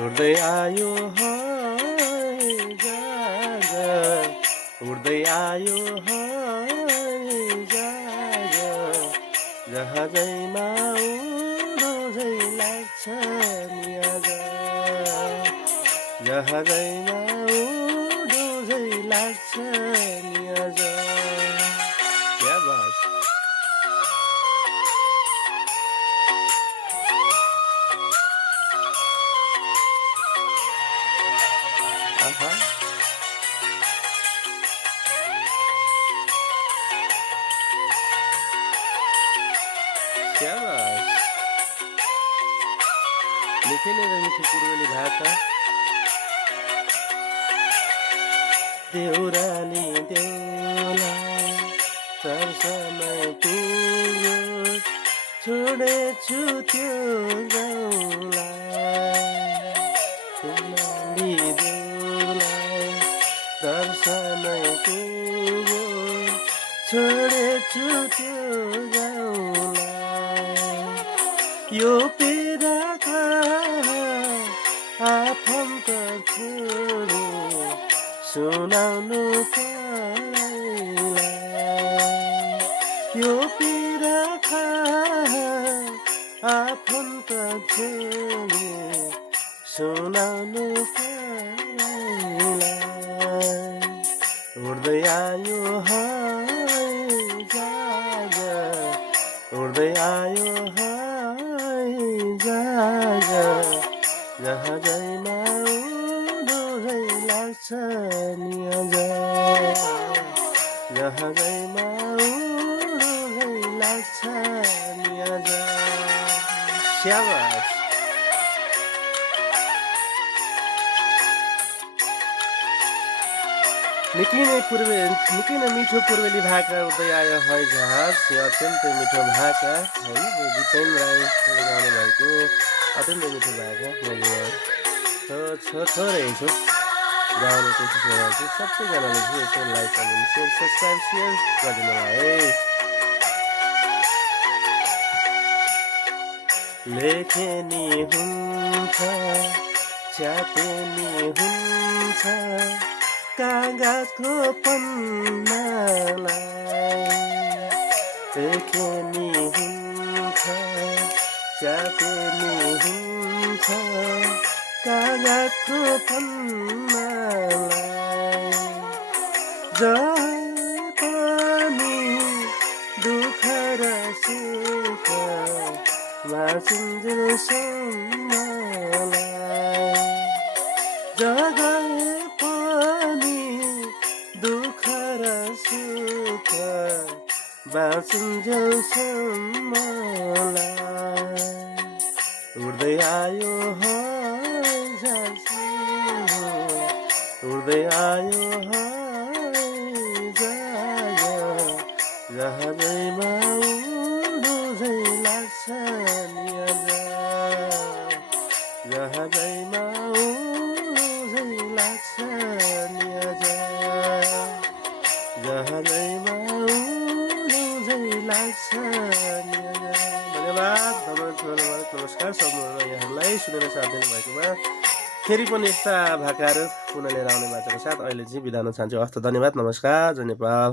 उड्दै आयो हाय जाग उड्दै आयो हाय जाग जहाजैमा उडौँ झै लाग्छ नि आज जहाजैमा उडौँ झै लाग्छ नि आज क्या बात आहा क्या बात निकै नै मिठो पूर्वेली भाका देउराली देउलाई सरसम्मै पुग्यो छोडेछु त्यो गाउँलाई देउराली देउलाई दर्शनै पुग्यो छोडेछु त्यो गाउँलाई यो पीडाका आफन्त छोडे सुनाउनु पर्लाई यो पीडाका आफन्त छोडे सुनाउनु पर्लाई उड्दै आयो हाय जाग उड्दै आयो हाय जाग जहाजैमा उडौँ झै लाग्छ नि आज जहाजैमा उडौँ झै लाग्छ नि आज स्याबास निकै नै मिठो पूर्वेली भाका उड्दै आयो है जहाज यो अत्यन्तै मिठो भाका है जितेन राईले गाउनु भएको अत्यन्तै मिठो भाका मैले थोरै छु गाउने कोसिस गरेको छु सबैजनाले चाहिँ यसो लाइक कमेन्ट सेयर सब्सक्राइब गरिदिनु होला है लेखे नि हुन्छ च्याते नि हुन्छ कागजको पन्नालाई लेखे नि हुन्छ च्याते नि हुन्छ कागजको पन्नालाई जहाँ पनि दुःख र सुख बाँचिन्जेलसम्मलाई जगै पनि दुःख र सुख बाँचिन्जेलसम्मलाई उड्दै आयो हाय झाँसी उड्दै आयो हाय जाग जहाजैमा उडौँ झै लाग्छ नि आज जहाजैमा उडौँ झै लाग्छ नि आज जहाजैमा उडौँ झै लाग्छ नि आज धन्यवाद नमस्कार सम्पूर्ण यहाँहरूलाई सुनेर साथ दिनुभएकोमा फेरि पनि यस्ता भाकाहरू पुनः लिएर आउने बाचाको साथ अहिले चाहिँ बिदा हुन चाहन्छु हस्त धन्यवाद नमस्कार जय नेपाल।